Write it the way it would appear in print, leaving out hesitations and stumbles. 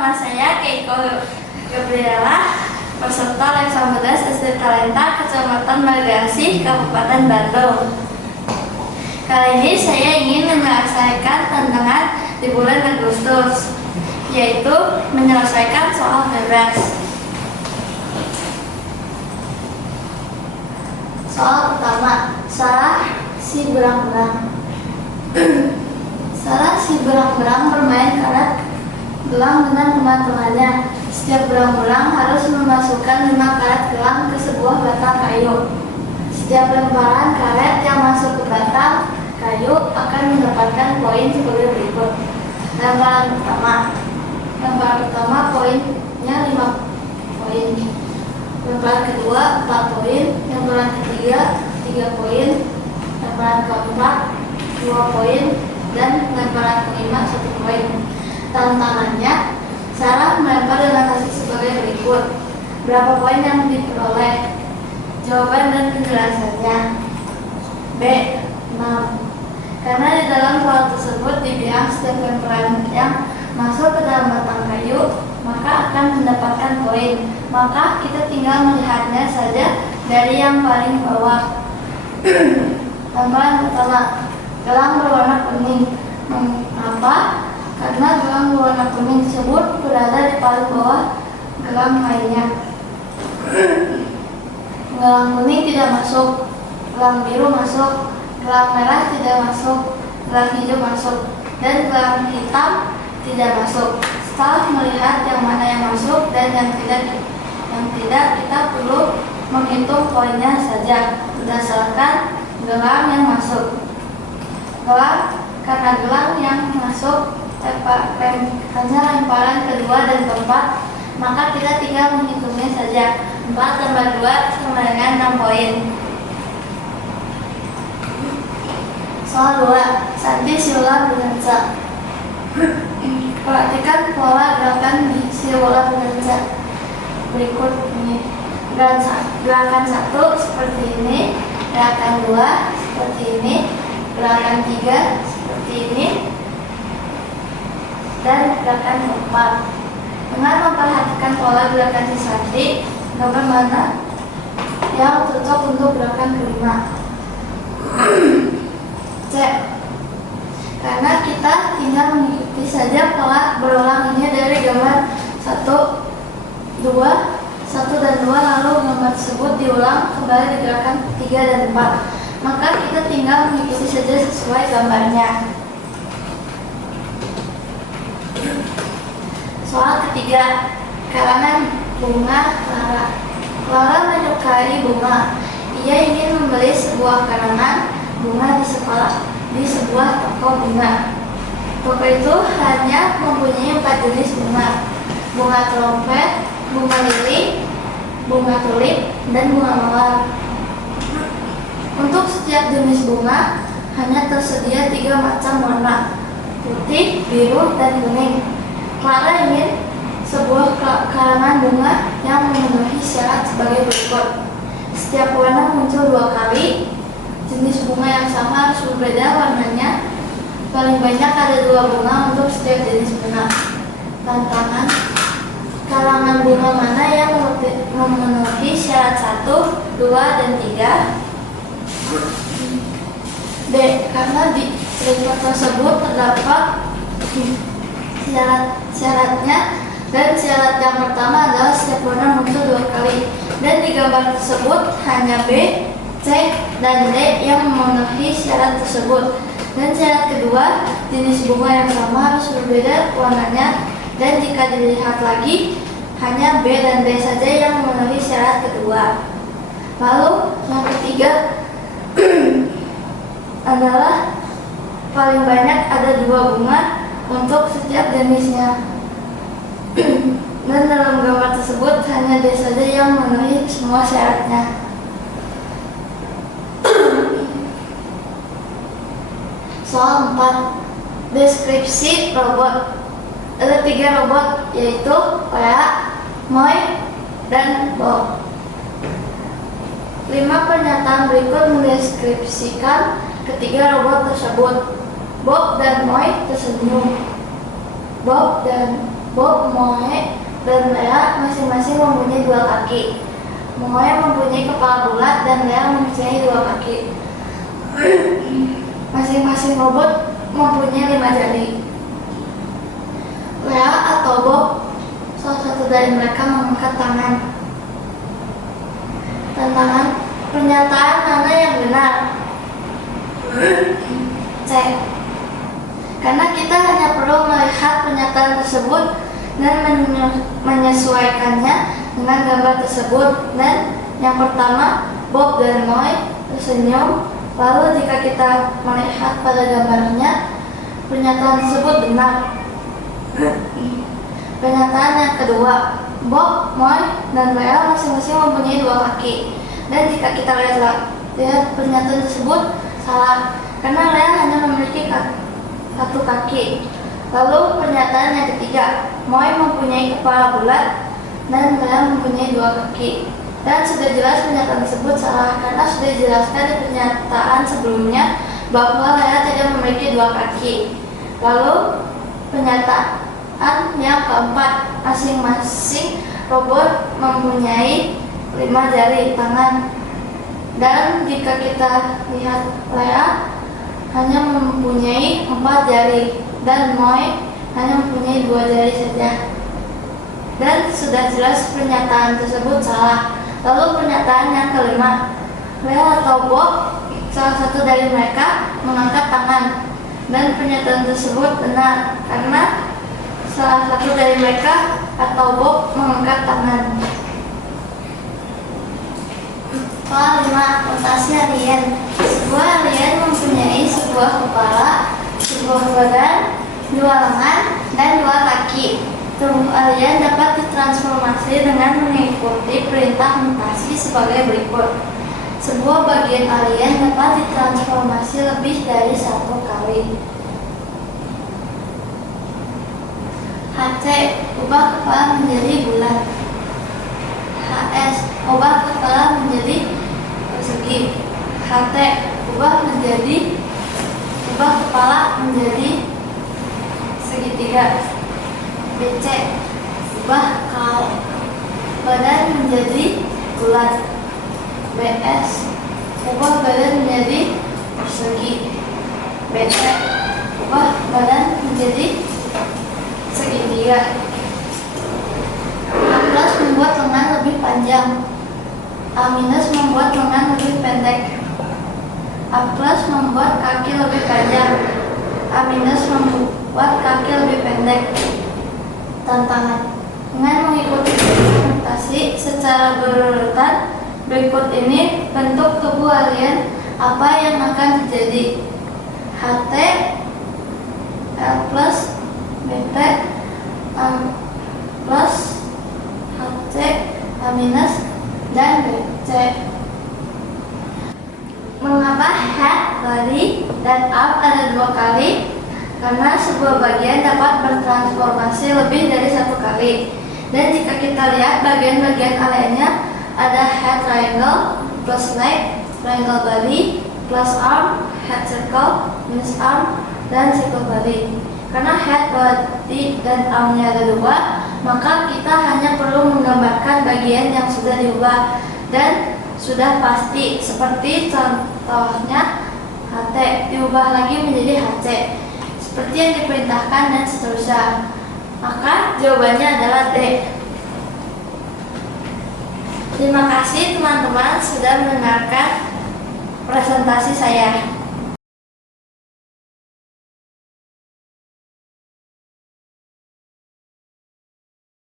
nama saya Keiko Gabriela, peserta Leksa 11 SD Talenta, Kecamatan Margasih, Kabupaten Bandung. Kali ini saya ingin menyelesaikan tantangan di bulan Agustus, yaitu menyelesaikan soal bebas. Soal pertama, salah si berang-berang. Salah si berang-berang bermain karet gelang dengan teman-temannya. Setiap berang-berang harus memasukkan 5 karet gelang ke sebuah batang kayu. Setiap lemparan karet yang masuk ke batang kayu akan mendapatkan poin sebagai berikut. Lemparan pertama poinnya 5 poin. Lemparan kedua 4 poin. Lemparan ketiga 3 poin. Lemparan keempat 2 poin. Dan lemparan kelima 1 poin. Tantangannya, Sarah melempar dengan hasil sebagai berikut. Berapa poin yang diperoleh? Jawaban dan penjelasannya. B. 6. Karena di dalam soal tersebut dibilang setiap lemparan yang masuk ke dalam batang kayu maka akan mendapatkan poin. Maka kita tinggal melihatnya saja dari yang paling bawah. Lemparan pertama, gelang berwarna kuning. Mengapa? Karena gelang berwarna kuning tersebut berada di paling bawah gelang lainnya. Gelang kuning tidak masuk, gelang biru masuk, gelang merah tidak masuk, gelang hijau masuk, dan gelang hitam tidak masuk. Setelah melihat yang mana yang masuk dan yang tidak, kita perlu menghitung poinnya saja berdasarkan gelang yang masuk. Karena gelang yang masuk hanya lemparan kedua dan keempat, maka kita tinggal menghitungnya saja. 4 tambah 2 sama dengan 6 poin. Soal 2, Santi Siulah Berdansa. Perhatikan pola gerakan di Siulah Berdansa berikut ini. Gerakan 1 seperti ini, gerakan 2 seperti ini, gerakan 3 seperti ini, dan gerakan keempat. Dengan memperhatikan pola gerakan si Santi, gambar mana yang cocok untuk gerakan kelima? C. Karena kita tinggal mengikuti saja pola berulang ini dari gambar 1, 2, 1 dan 2, lalu gambar tersebut diulang kembali di gerakan 3 dan 4. Maka kita tinggal mengikuti saja sesuai gambarnya. Soal ketiga, karangan bunga Clara. Clara menyukai bunga. Ia ingin membeli sebuah karangan bunga di sebuah toko bunga. Toko itu hanya mempunyai 4 jenis bunga: bunga trompet, bunga lili, bunga tulip, dan bunga mawar. Untuk setiap jenis bunga hanya tersedia 3 macam warna: putih, biru, dan kuning. Clara ingin sebuah karangan bunga yang memenuhi syarat sebagai berikut. Setiap warna muncul 2 kali. Jenis bunga yang sama harus berbeda warnanya. Paling banyak ada 2 bunga untuk setiap jenis bunga. Tantangan, karangan bunga mana yang memenuhi syarat 1, 2, dan 3? D. Karena di peringkat tersebut terdapat syaratnya, dan syarat yang pertama adalah setiap warna muncul 2 kali, dan di gambar tersebut hanya B, C, dan D yang memenuhi syarat tersebut. Dan syarat kedua, jenis bunga yang sama harus berbeda warnanya, dan jika dilihat lagi hanya B dan D saja yang memenuhi syarat kedua. Lalu yang ketiga adalah paling banyak ada 2 bunga untuk setiap jenisnya. Dan dalam gambar tersebut hanya D saja yang memenuhi semua syaratnya. Soal 4, deskripsi robot. Ada 3 robot, yaitu Lea, Moi, dan Bob. 5 pernyataan berikut mendeskripsikan ketiga robot tersebut. Bob dan Moi tersenyum. Bob dan Bob, Moe, dan Lea masing-masing mempunyai 2 kaki. Moe mempunyai kepala bulat dan Lea mempunyai 2 kaki. Masing-masing robot mempunyai 5 jari. Lea atau Bob, salah satu dari mereka mengangkat tangan. Tantangan pernyataan mana yang benar? C. Karena kita hanya perlu melihat pernyataan tersebut dan menyesuaikannya dengan gambar tersebut. Dan yang pertama, Bob dan Moe tersenyum. Lalu jika kita melihat pada gambarnya, pernyataan tersebut benar. Pernyataan yang kedua, Bob, Moe, dan Lea masing-masing mempunyai 2 kaki. Dan jika kita lihat pernyataan tersebut salah, karena Lea hanya memiliki 1 kaki. Lalu pernyataan yang ketiga, Moe mempunyai kepala bulat dan Lea mempunyai 2 kaki. Dan sudah jelas pernyataan tersebut salah, karena sudah dijelaskan di pernyataan sebelumnya bahwa Lea tidak memiliki 2 kaki. Lalu pernyataan yang keempat, masing-masing robot mempunyai 5 jari tangan. Dan jika kita lihat, Lea hanya mempunyai 4 jari dan Moe hanya mempunyai 2 jari saja. Dan sudah jelas pernyataan tersebut salah. Lalu pernyataan yang kelima, Lea atau Bob, salah satu dari mereka mengangkat tangan. Dan pernyataan tersebut benar, karena salah satu dari mereka atau Bob mengangkat tangan. Soal 5, rotasi alien. Sebuah alien mempunyai sebuah kepala, sebuah badan, 2 lengan, dan 2 kaki. Tubuh alien dapat ditransformasi dengan mengikuti perintah mutasi sebagai berikut. Sebuah bagian alien dapat ditransformasi lebih dari 1 kali. HC, ubah kepala menjadi bulat. HS, ubah kepala menjadi persegi. HT, ubah kepala menjadi segitiga. BC, ubah badan menjadi bulat. BS, ubah badan menjadi persegi. BT, ubah badan menjadi segitiga. A+ membuat lengan lebih panjang. A- membuat lengan lebih pendek. A+ membuat kaki lebih panjang. A- membuat kaki lebih pendek. Tantangan. Dengan mengikuti mutasi secara berurutan berikut ini, bentuk tubuh alien apa yang akan terjadi? HT, L+, BT, A+, HC, A-, dan BC. Mengapa head, body, dan arm ada 2 kali? Karena sebuah bagian dapat bertransformasi lebih dari 1 kali. Dan jika kita lihat bagian-bagian aliennya, ada head triangle plus leg, triangle body plus arm, head circle minus arm, dan circle body. Karena head, body, dan armnya ada 2, maka kita hanya perlu menggambarkan bagian yang sudah diubah dan sudah pasti, seperti contohnya HT diubah lagi menjadi HC, seperti yang diperintahkan, dan seterusnya. Maka jawabannya adalah D. Terima kasih teman-teman sudah mendengarkan presentasi saya.